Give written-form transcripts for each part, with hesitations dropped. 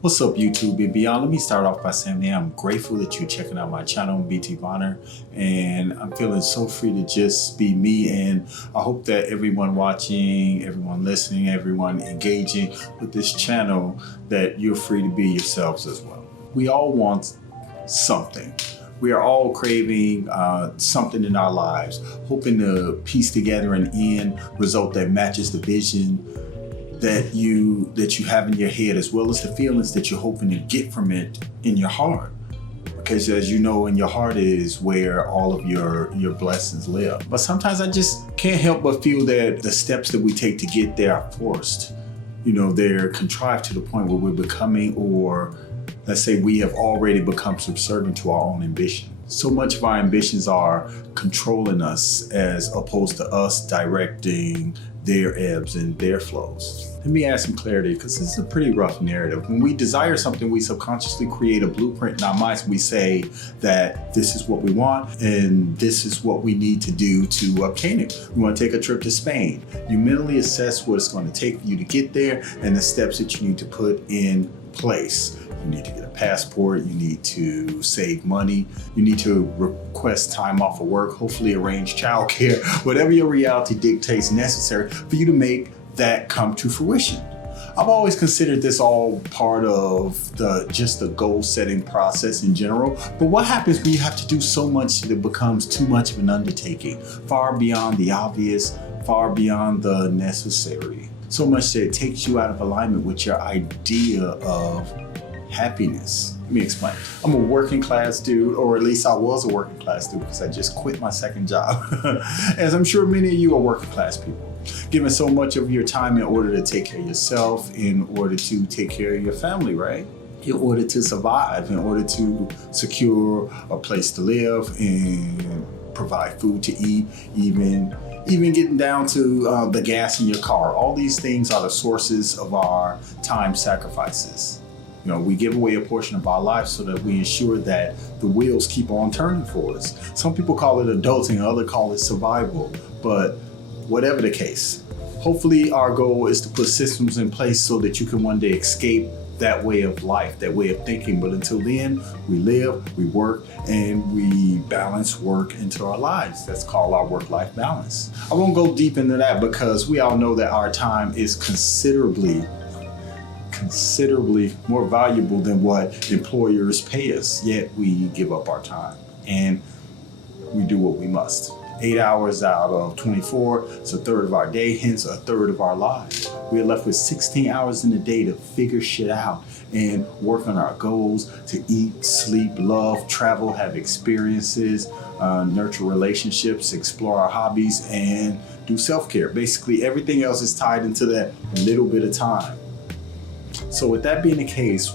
What's up, YouTube and beyond? Let me start off by saying that I'm grateful that you're checking out my channel, BT Bonner, and I'm feeling so free to just be me. And I hope that everyone watching, everyone listening, everyone engaging with this channel, that you're free to be yourselves as well. We all want something. We are all craving something in our lives, hoping to piece together an end result that matches the vision that you have in your head, as well as the feelings that you're hoping to get from it in your heart. Because as you know, in your heart is where all of your blessings live. But sometimes I just can't help but feel that the steps that we take to get there are forced. You know, they're contrived to the point where we're becoming, or let's say we have already become subservient to our own ambition. So much of our ambitions are controlling us as opposed to us directing their ebbs and their flows. Let me add some clarity, because this is a pretty rough narrative. When we desire something, we subconsciously create a blueprint in our minds. We say that this is what we want and this is what we need to do to obtain it. We want to take a trip to Spain. You mentally assess what it's going to take for you to get there and the steps that you need to put in place. You need to get a passport, you need to save money, you need to request time off of work, hopefully arrange childcare, whatever your reality dictates necessary for you to make that come to fruition. I've always considered this all part of just the goal setting process in general. But what happens when you have to do so much that it becomes too much of an undertaking, far beyond the obvious, far beyond the necessary? So much that it takes you out of alignment with your idea of happiness. Let me explain. I'm a working class dude, or at least I was a working class dude because I just quit my second job. As I'm sure many of you are working class people, giving so much of your time in order to take care of yourself, in order to take care of your family, right? In order to survive, in order to secure a place to live and provide food to eat, even getting down to the gas in your car. All these things are the sources of our time sacrifices. You know, we give away a portion of our life so that we ensure that the wheels keep on turning for us. Some people call it adulting, others call it survival, but whatever the case, hopefully our goal is to put systems in place so that you can one day escape that way of life, that way of thinking. But until then, we live, we work, and we balance work into our lives. That's called our work-life balance. I won't go deep into that because we all know that our time is considerably more valuable than what employers pay us, yet we give up our time and we do what we must. 8 hours out of 24, it's a third of our day, hence a third of our lives. We're left with 16 hours in a day to figure shit out and work on our goals, to eat, sleep, love, travel, have experiences, nurture relationships, explore our hobbies, and do self-care. Basically, everything else is tied into that little bit of time. So with that being the case,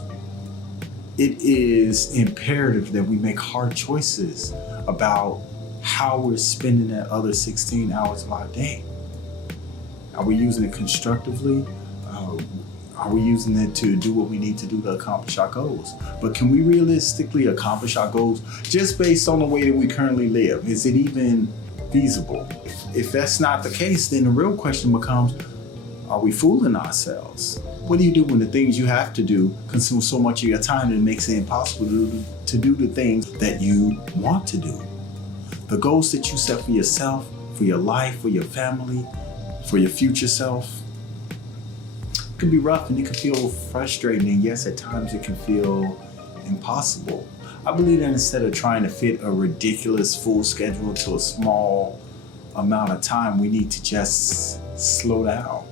it is imperative that we make hard choices about how we're spending that other 16 hours of our day. Are we using it constructively? Are we using it to do what we need to do to accomplish our goals? But can we realistically accomplish our goals just based on the way that we currently live? Is it even feasible? If that's not the case, then the real question becomes, are we fooling ourselves? What do you do when the things you have to do consume so much of your time that it makes it impossible to do the things that you want to do? The goals that you set for yourself, for your life, for your family, for your future self, it can be rough and it can feel frustrating, and yes, at times it can feel impossible. I believe that instead of trying to fit a ridiculous full schedule to a small amount of time, we need to just slow down.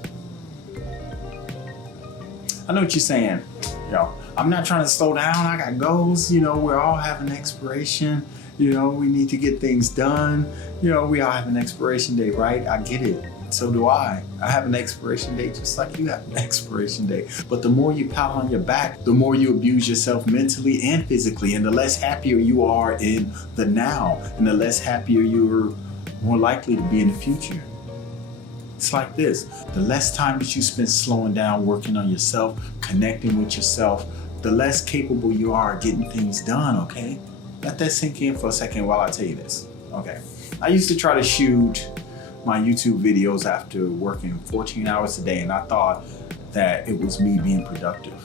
I know what you're saying. You know, I'm not trying to slow down. I got goals. You know, we're all having an expiration. You know, we need to get things done. You know, we all have an expiration date, right? I get it. So do I. I have an expiration date just like you have an expiration date. But the more you pat on your back, the more you abuse yourself mentally and physically, and the less happier you are in the now, and the less happier you're more likely to be in the future. It's like this: the less time that you spend slowing down, working on yourself, connecting with yourself, the less capable you are of getting things done, okay? Let that sink in for a second while I tell you this, okay? I used to try to shoot my YouTube videos after working 14 hours a day, and I thought that it was me being productive.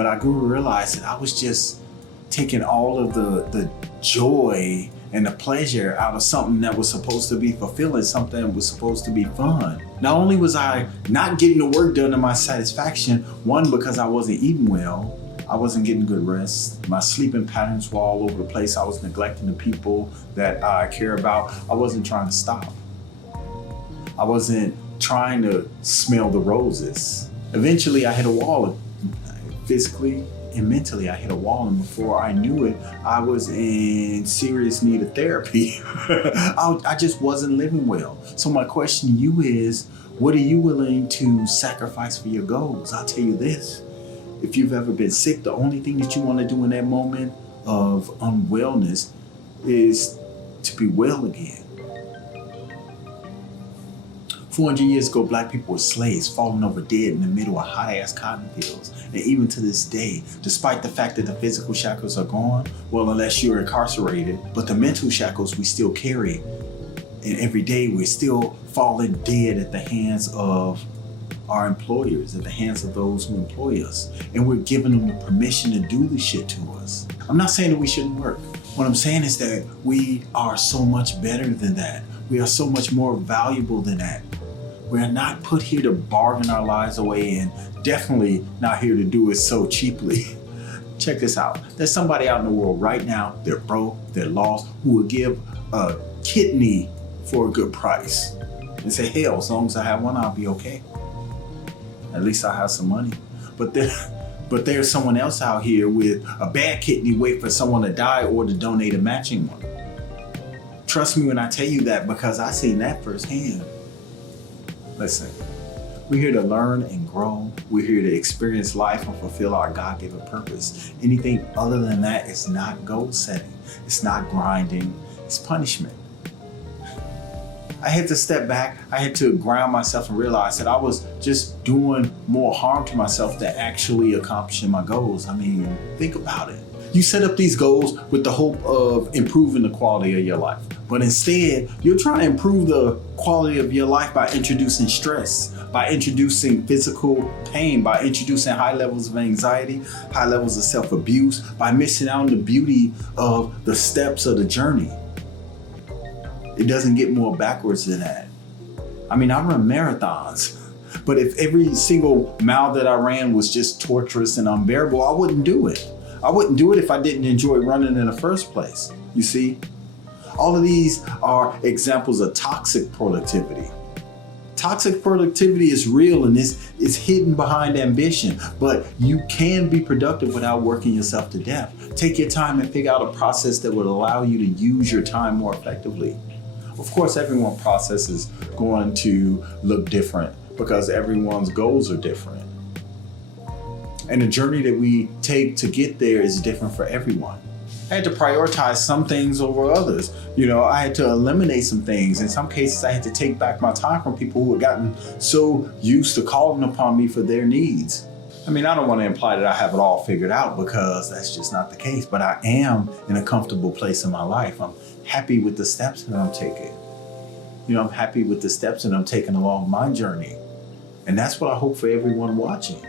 But I grew to realize that I was just taking all of the joy and the pleasure out of something that was supposed to be fulfilling, something that was supposed to be fun. Not only was I not getting the work done to my satisfaction, one, because I wasn't eating well, I wasn't getting good rest. My sleeping patterns were all over the place. I was neglecting the people that I care about. I wasn't trying to stop. I wasn't trying to smell the roses. Eventually I hit a wall, physically and mentally. I hit a wall, and before I knew it, I was in serious need of therapy. I just wasn't living well. So my question to you is, what are you willing to sacrifice for your goals? I'll tell you this, if you've ever been sick, the only thing that you want to do in that moment of unwellness is to be well again. 400 years ago, black people were slaves, falling over dead in the middle of hot-ass cotton fields. And even to this day, despite the fact that the physical shackles are gone, well, unless you're incarcerated, but the mental shackles we still carry. And every day we're still falling dead at the hands of our employers, at the hands of those who employ us. And we're giving them the permission to do the shit to us. I'm not saying that we shouldn't work. What I'm saying is that we are so much better than that. We are so much more valuable than that. We're not put here to bargain our lives away, and definitely not here to do it so cheaply. Check this out. There's somebody out in the world right now, they're broke, they're lost, who would give a kidney for a good price and say, hell, as long as I have one, I'll be okay. At least I have some money. But there's someone else out here with a bad kidney waiting for someone to die or to donate a matching one. Trust me when I tell you that, because I seen that firsthand. Listen, we're here to learn and grow. We're here to experience life and fulfill our God-given purpose. Anything other than that is not goal setting. It's not grinding. It's punishment. I had to step back. I had to ground myself and realize that I was just doing more harm to myself than actually accomplishing my goals. I mean, think about it. You set up these goals with the hope of improving the quality of your life. But instead, you're trying to improve the quality of your life by introducing stress, by introducing physical pain, by introducing high levels of anxiety, high levels of self-abuse, by missing out on the beauty of the steps of the journey. It doesn't get more backwards than that. I mean, I run marathons, but if every single mile that I ran was just torturous and unbearable, I wouldn't do it. I wouldn't do it if I didn't enjoy running in the first place. You see, all of these are examples of toxic productivity. Toxic productivity is real and is hidden behind ambition, but you can be productive without working yourself to death. Take your time and figure out a process that would allow you to use your time more effectively. Of course, everyone's process is going to look different because everyone's goals are different. And the journey that we take to get there is different for everyone. I had to prioritize some things over others. You know, I had to eliminate some things. In some cases, I had to take back my time from people who had gotten so used to calling upon me for their needs. I mean, I don't want to imply that I have it all figured out, because that's just not the case, but I am in a comfortable place in my life. I'm happy with the steps that I'm taking. You know, I'm happy with the steps that I'm taking along my journey. And that's what I hope for everyone watching.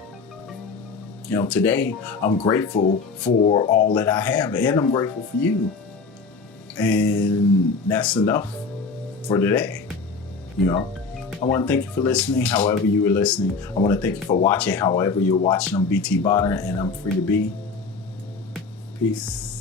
You know, today I'm grateful for all that I have, and I'm grateful for you. And that's enough for today. You know, I want to thank you for listening, however you were listening. I want to thank you for watching, however you're watching. I'm BT Bonner, and I'm free to be. Peace.